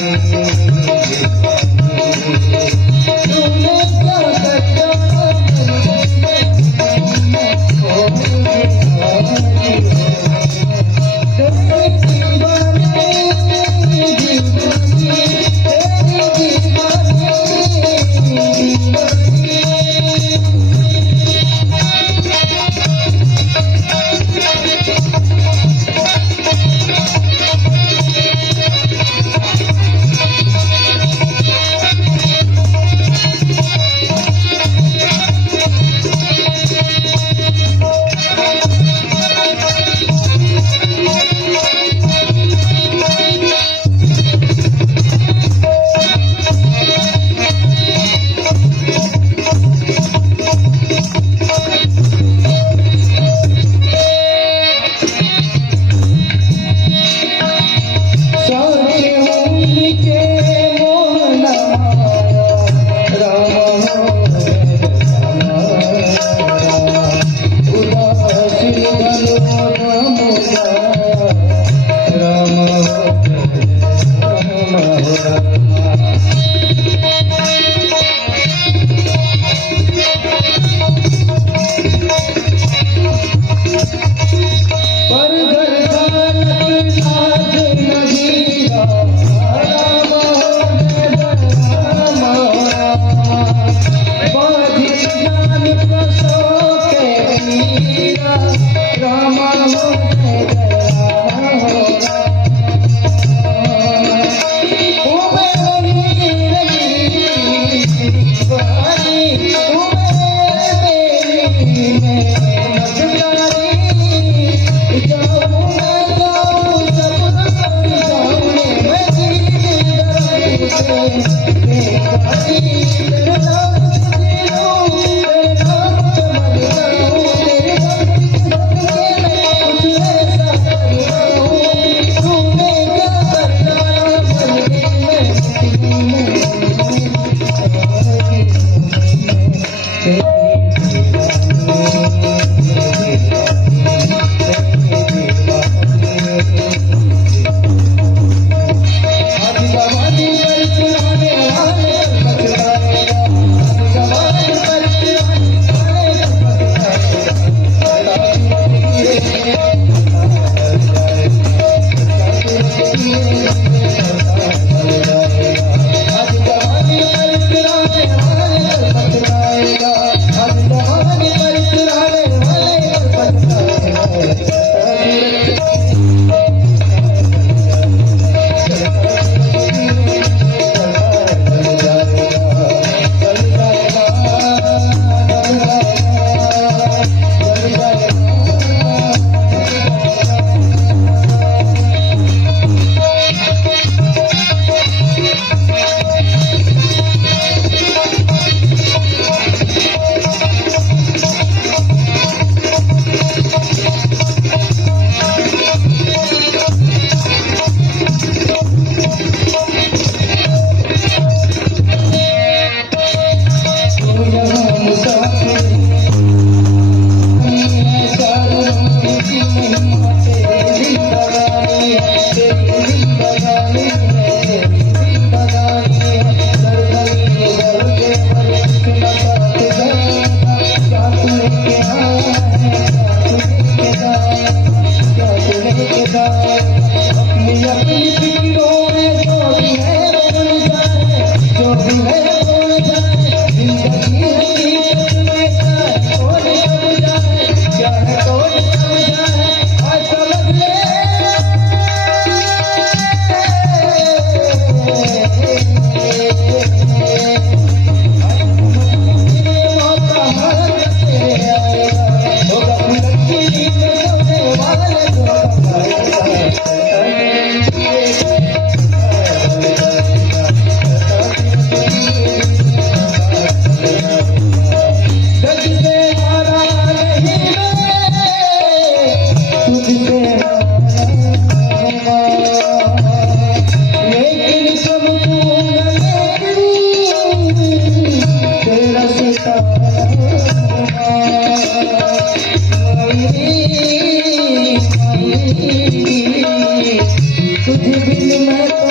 Bye. Rama, Rama, Take में